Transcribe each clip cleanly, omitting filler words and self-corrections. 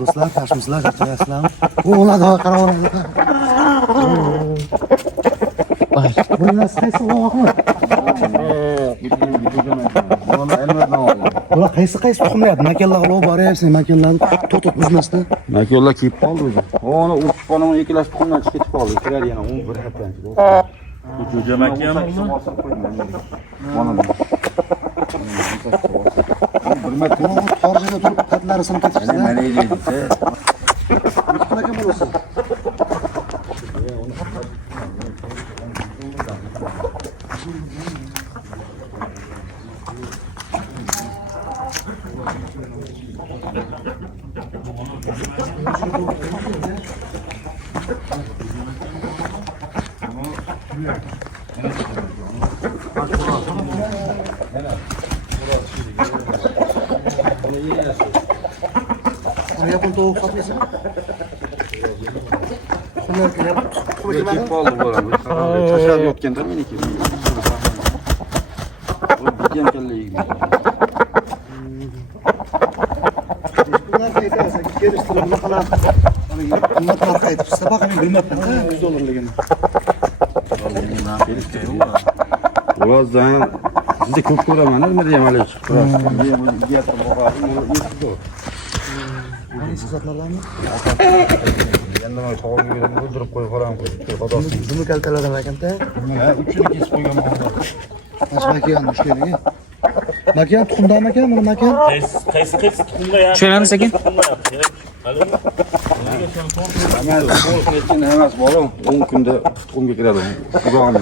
Do'stlar, tashvishlar, charchaysizlarmi? O'ladi, qarab oladi. Bu narsa qaysi oqmi? Bular qaysi tuxumlayapti? Makallar olib boryapsan, makallarni to'tib buzmasdan. Makallar kiyib qoldi o'zi. Ona urib qolaman, ikkalasi tuxumdan chiqib ketib qoldi. Kirar yana 11 haftanchi. Bu jo'ja makiyami bu? Mana bu. Bir marta Xorjida turib qatlari sinib ketibdi. mana deydi. Qanaqa bo'lsa? Yapın tovuq satmaysan. Kiyib qoldi bu. Chashab yotganda meniki. Bu bitgan kalla yeydi. Bunlar qaytasa, kelishtirib bunaqalar. Qimmat narx aytibsiz, baqing bilmabman, $100ligini. Birazdan sizda ko'p ko'raman, nima ham hali chiqib turasiz. Men bu yerda boqadim, uni eshitdi. Qaysi zotlardanmi? Endi men to'g'ri o'ldirib qo'yib qo'yamiz. Xudosi. Buni kaltalardan ekanda. Ha, 3 kesib qo'ygan bo'ldi. Makiyan mushkeliga. Makiyan tuxumdami ekan, buni makiyan? Qaysi tuxumda ya? Tushunamiz sekin. To'g'ri emas bolam, 10 kunda tuxumga kiradi. Xudoim.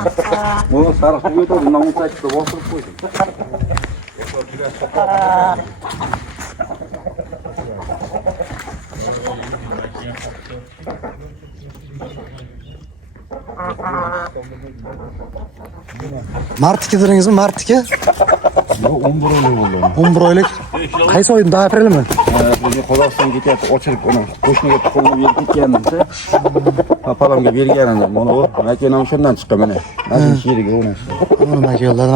Buni sariq qo'yib o'tadi, undan 18 ta bostirib qo'ydim. Martga dedingizmi? Martga? Bu 11 oylik bo'ldi. 11 oylik. Qaysi oyda? Aprelmi? Bunga Qozog'iston ketyapti, ochilib uni. Qo'shniga tuxumni berib ketganimcha, papalamga bergandim. Mana u makinam shundan chiqqan mana. Mana shu yeriga o'rnashdi. Mana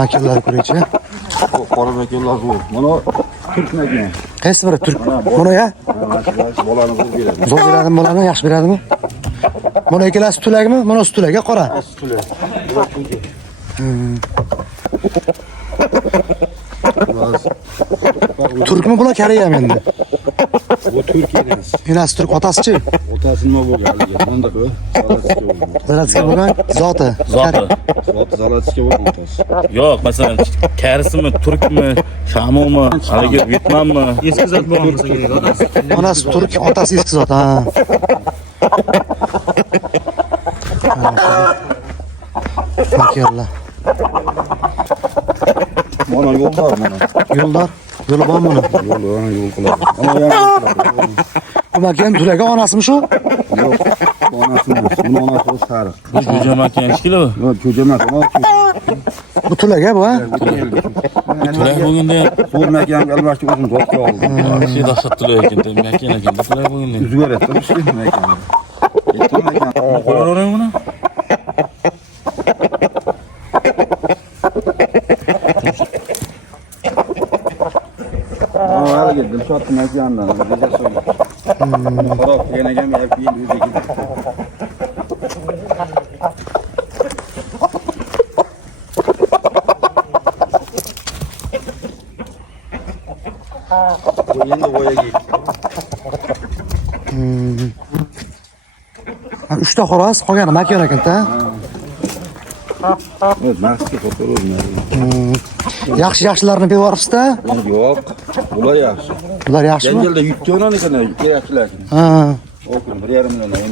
makinlar ko'raychi. Bu qora makinlar bu. Mana turk makina. Qaysi biri turk? Buni ya? Bolani bu beradi. Zo'r beradimi bolani? Yaxshi beradimi? Buni ikkalasi tulagmi? Mana shu tulaga qora. Tuli. Turkmi bular Koreyami endi? Bu Turkiya emas. Enasi turk, otasi-chi? Otasi nima bo'lgan? Bunda bu Zalatskiy bo'lgan zoti. Zoti. Zalatskiy bo'lgan otasi. Yo'q, masalan, karisimi, turkmi, shamumi, haligi vyetnammi? Eski zot bo'lgan bo'lsa kerak, otasi. Onasi turk, otasi eski zot, ha. Makallar. Mana yo'ldor mana. Yo'ldor. Yo'li bormi buni? Yo'l qiladi. Ana yana Bu makan tulaga onasimi shu? yo'q. Onasi emas. Buni onasi o'z sariq. Bu jo'ja makiyan shikili bu. Yo'q, jo'ja emas. Bu tulaga bu, ha? Tulay bo'lganda So'l makiyanga albatta o'zim zotga oldim. yaxshi dahshat tulay ekan, makiyan ekan, tulay bo'lganda. O'zgaradi, to'g'ri makiyan. Ketdi makiyan. Qo'yavering buni. Haliga Dilshod makiyandan bizga so'ydi. Xo'roq yana ham yapib o'zi ketdi. Bu endi voyaga. 3 ta xo'roz, qolgani makan ekan-da. Evet, maxsiga foto'rolni. Yaxshi-yaxshilarni bevoribsiz-da? Yo'q, ular yaxshi. Bular yaxshimi? Janjalda yutgan ekan, kerakchilar. Ha. O kun 1,5 million.